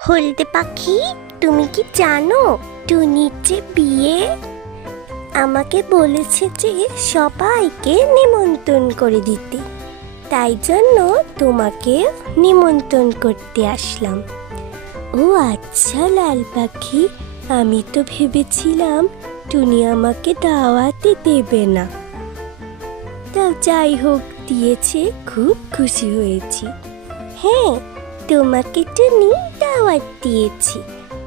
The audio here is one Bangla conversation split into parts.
হলদে পাখি, তুমি কি জানো টুনির যে বিয়ে? আমাকে বলেছে যে সবাইকে নিমন্ত্রণ করে দিতে, তাই জন্য তোমাকে নিমন্ত্রণ করতে আসলাম। ও আচ্ছা লাল পাখি, আমি তো ভেবেছিলাম টুনি আমাকে দাওয়াতই দেবে না। তা যাই হোক, দিয়েছে, খুব খুশি হয়েছি। হ্যাঁ, তোমাকে টুনি দাওয়াত দিয়েছি,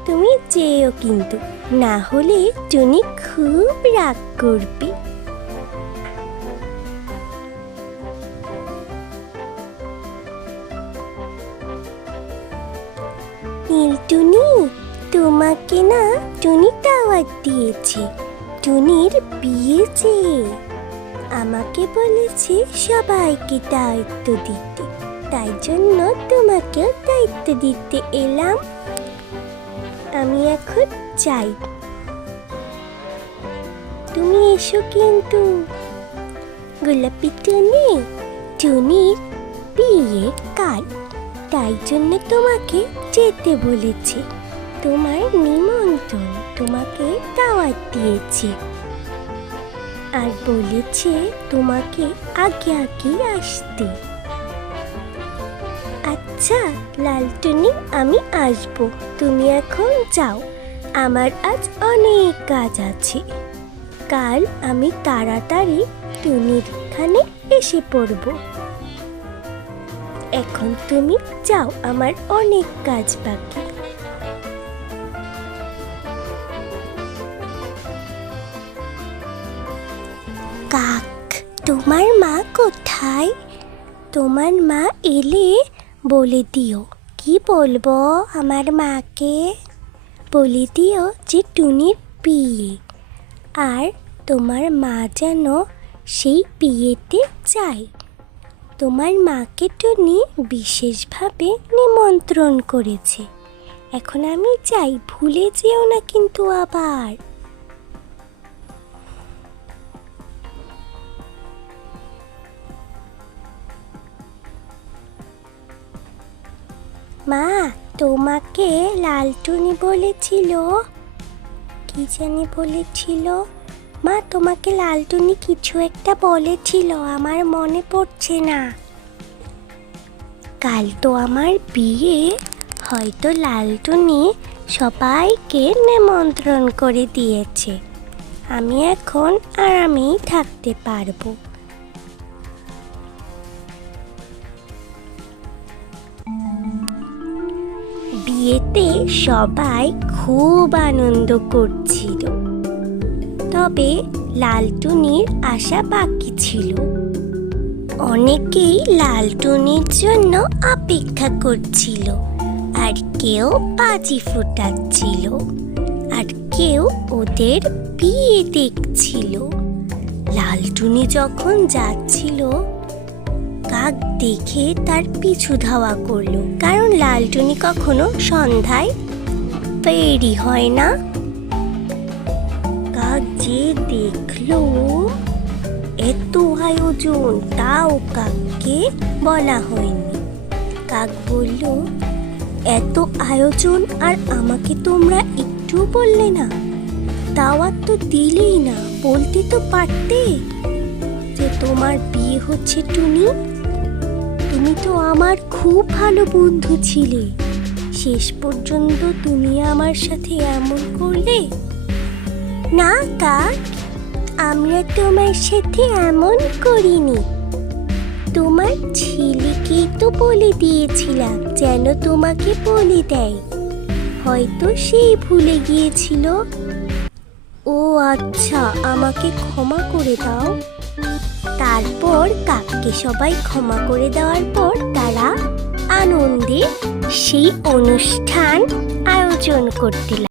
তুমি যেও, কিন্তু না হলে টুনি খুব রাগ করবে। নীলটুনি, তোমাকে না টুনি দাওয়াত দিয়েছে, টুনির বিয়ে যে। আমাকে বলেছে সবাইকে দায়িত্ব দিতে, তাই জন্য তোমাকেও দায়িত্ব দিতে এলাম। আমি এখন যাই, তুমি এসো কিন্তু। গোলাপি টুনি, টুনির বিয়ে কাল, তাই জন্য তোমাকে যেতে বলেছে। তোমার নিমন্ত্রণ, তোমাকে দাওয়াত দিয়েছে আর বলেছে তোমাকে আগে আগে আসতে। আচ্ছা লালটুনি, আমি আসবো, তুমি এখন যাও, আমার আজ অনেক কাজ আছে। কাল আমি তাড়াতাড়ি টুনির এখানে এসে পড়ব। এখন তুমি যাও, আমার অনেক কাজ বাকি। কাক, তোমার মা কোথায়? তোমার মা এলে বলে দিও। কি বলবো আমার মাকে? বলে দিও যে টুনির বিয়ে, আর তোমার মা যেন সেই বিয়েতে যায়। তোমার মাকে টুনি বিশেষভাবে নিমন্ত্রণ করেছে। এখন আমি যাই, ভুলে যেও না কিন্তু আবার। মা, তোমাকে লালটুনি বলেছিল, কি জানি বলেছিল? মা, তোমাকে লালটুনি কিছু একটা বলেছিল, আমার মনে পড়ছে না। কাল তো আমার বিয়ে, হয়তো লালটুনি সবাইকে নিমন্ত্রণ করে দিয়েছে। আমি এখন আরামেই থাকতে পারবো। বিয়েতে সবাই খুব আনন্দ করছিল, তবে লালটুনির আশা বাকি ছিল। অনেকেই লালটুনির জন্য অপেক্ষা করছিল, আর কেউ বাজি ফোটাচ্ছিল, আর কেউ ওদের বিয়ে দেখছিল। লালটুনি যখন যাচ্ছিল, কাক দেখে তার পিছু ধাওয়া করলো, কারণ লালটুনি কখনো সন্ধ্যায় তৈরি হয় না। কাক যে দেখলো এত আয়োজন, তাও কাককে বলা হয়নি। কাক বলল, এত আয়োজন আর আমাকে তোমরা একটু বললে না, দাওয়াত তো দিলেই না, বলতে তো পারতে যে তোমার বিয়ে হচ্ছে টুনি। তুমি তো আমার খুব ভালো বন্ধু ছিলে, শেষ পর্যন্ত তুমি আমার সাথে এমন করলে। না কাক, আমরা তোমার সাথে এমন করিনি, তোমার ছেলেকেই তো বলে দিয়েছিলাম যেন তোমাকে বলে দেয়, হয়তো সেই ভুলে গিয়েছিল। ও আচ্ছা, আমাকে ক্ষমা করে দাও। তারপর কাককে সবাই ক্ষমা করে দেওয়ার পর তারা আনন্দে সেই অনুষ্ঠান আয়োজন করতে লাগলো।